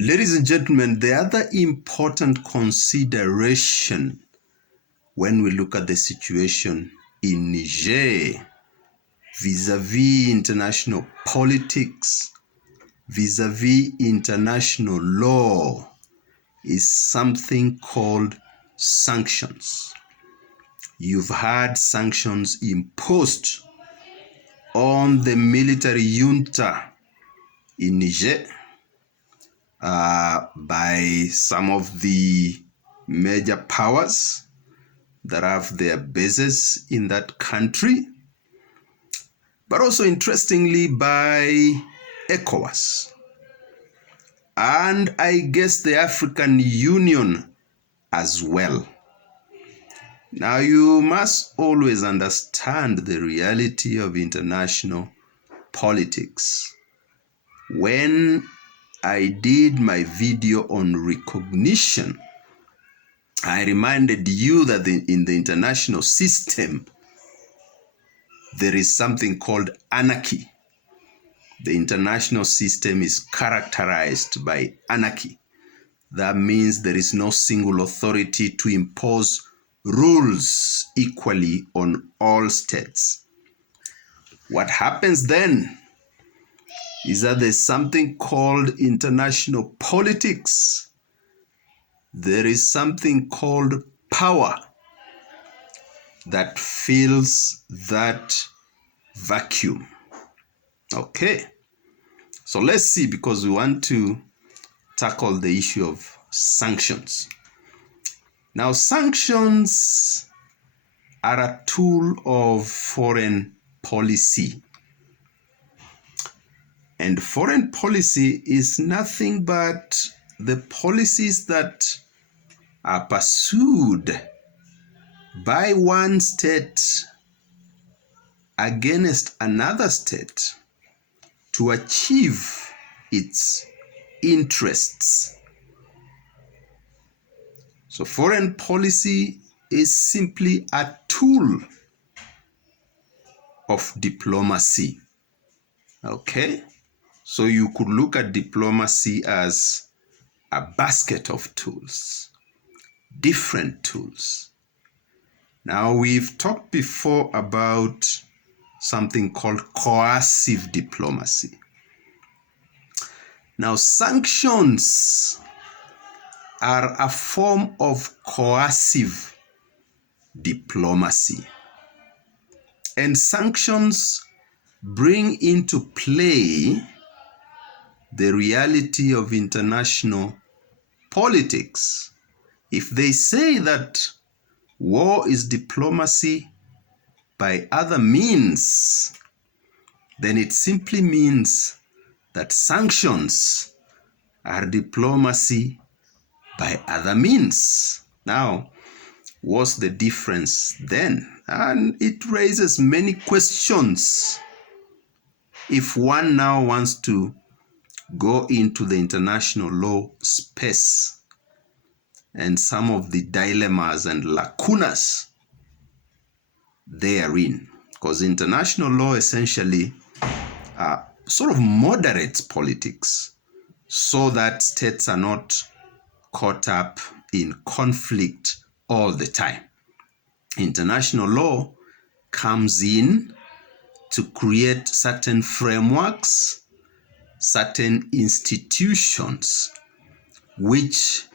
Ladies and gentlemen, the other important consideration when we look at the situation in Niger vis-a-vis international politics, vis-a-vis international law, is something called sanctions. You've had sanctions imposed on the military junta in Niger by some of the major powers that have their bases in that country, but also interestingly by ECOWAS. And I guess the African Union as well. Now, you must always understand the reality of international politics. When I did my video on recognition, I reminded you that in the international system, there is something called anarchy. The international system is characterized by anarchy. That means there is no single authority to impose rules equally on all states. What happens then is that there's something called international politics. There is something called power that fills that vacuum. Okay, so let's see, because we want to tackle the issue of sanctions. Now, sanctions are a tool of foreign policy. And foreign policy is nothing but the policies that are pursued by one state against another state to achieve its interests. So foreign policy is simply a tool of diplomacy. Okay? So you could look at diplomacy as a basket of tools, different tools. Now, we've talked before about something called coercive diplomacy. Now, sanctions are a form of coercive diplomacy. And sanctions bring into play the reality of international politics. If they say that war is diplomacy by other means, then it simply means that sanctions are diplomacy by other means. Now, what's the difference then? And it raises many questions. If one now wants to go into the international law space and some of the dilemmas and lacunas therein, because international law essentially sort of moderates politics so that states are not caught up in conflict all the time. International law comes in to create certain frameworks, certain institutions which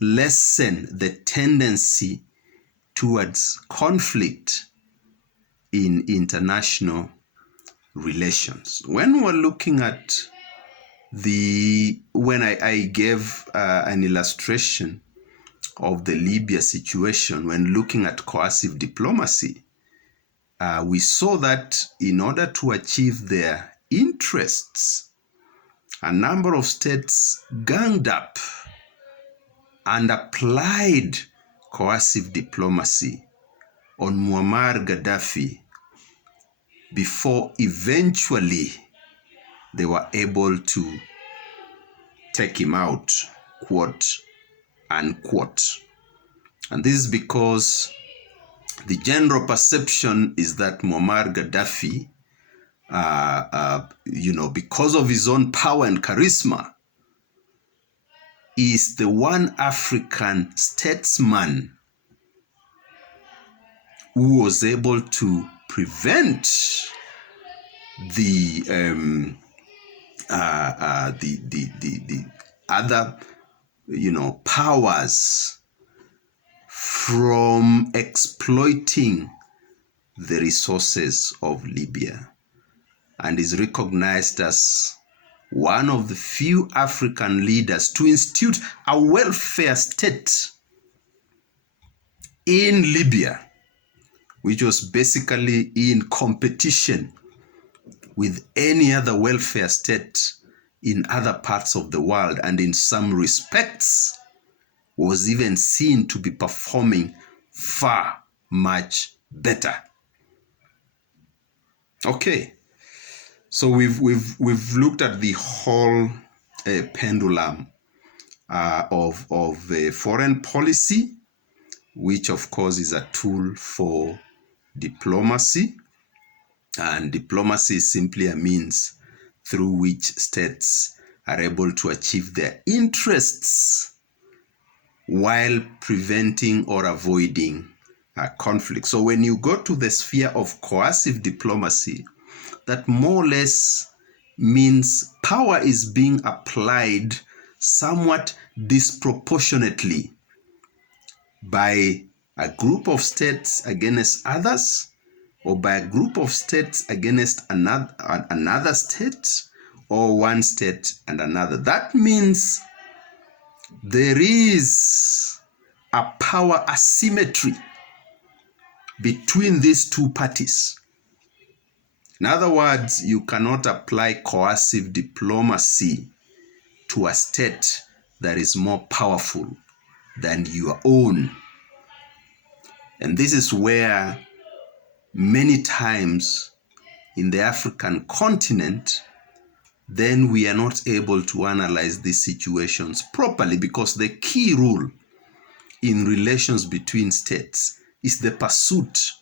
lessen the tendency towards conflict in international relations. When we're looking at when I gave an illustration of the Libya situation, when looking at coercive diplomacy, we saw that in order to achieve their interests, a number of states ganged up and applied coercive diplomacy on Muammar Gaddafi before eventually they were able to take him out, quote unquote. And this is because the general perception is that Muammar Gaddafi, because of his own power and charisma, is the one African statesman who was able to prevent the other, powers from exploiting the resources of Libya, and is recognized as one of the few African leaders to institute a welfare state in Libya, which was basically in competition with any other welfare state in other parts of the world, and in some respects was even seen to be performing far much better. Okay, so we've looked at the whole pendulum of foreign policy, which of course is a tool for diplomacy, and diplomacy is simply a means through which states are able to achieve their interests while preventing or avoiding a conflict. So when you go to the sphere of coercive diplomacy, that more or less means power is being applied somewhat disproportionately by a group of states against others, or by a group of states against another state, or one state and another. That means there is a power asymmetry between these two parties. In other words, you cannot apply coercive diplomacy to a state that is more powerful than your own. And this is where many times in the African continent, then we are not able to analyze these situations properly, because the key rule in relations between states is the pursuit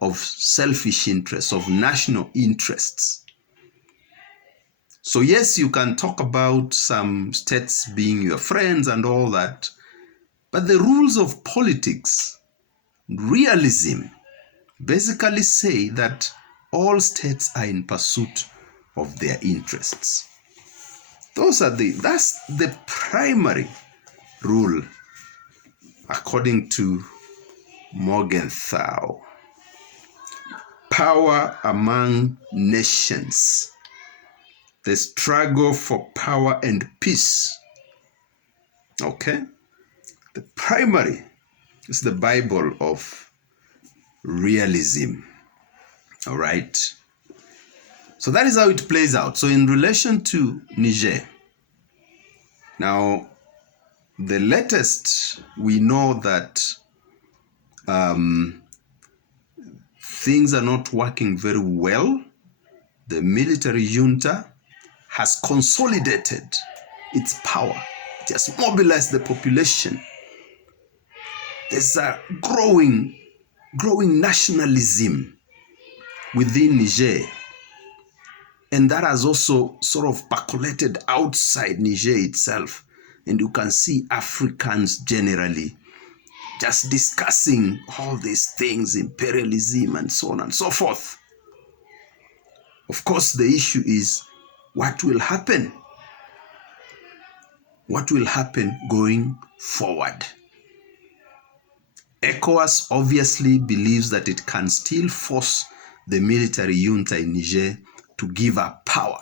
of selfish interests, of national interests. So yes, you can talk about some states being your friends and all that, but the rules of politics, realism, basically say that all states are in pursuit of their interests. That's the primary rule, according to Morgenthau. Power among nations, the struggle for power and peace. Okay? The primary is the Bible of realism. All right? So that is how it plays out. So in relation to Niger, now the latest, we know that things are not working very well. The military junta has consolidated its power. It has mobilized the population. There's a growing nationalism within Niger. And that has also sort of percolated outside Niger itself. And you can see Africans generally just discussing all these things, imperialism and so on and so forth. Of course, the issue is what will happen? What will happen going forward? ECOWAS obviously believes that it can still force the military junta in Niger to give up power.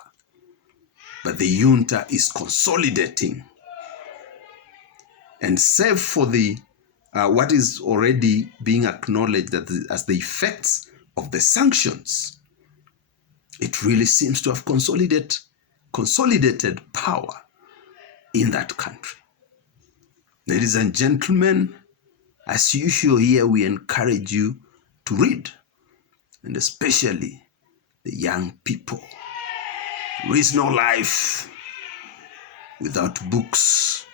But the junta is consolidating. And save for the what is already being acknowledged as the effects of the sanctions, it really seems to have consolidated power in that country. Ladies and gentlemen, as usual here, we encourage you to read, and especially the young people. There is no life without books.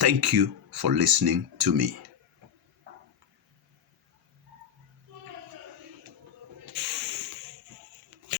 Thank you for listening to me.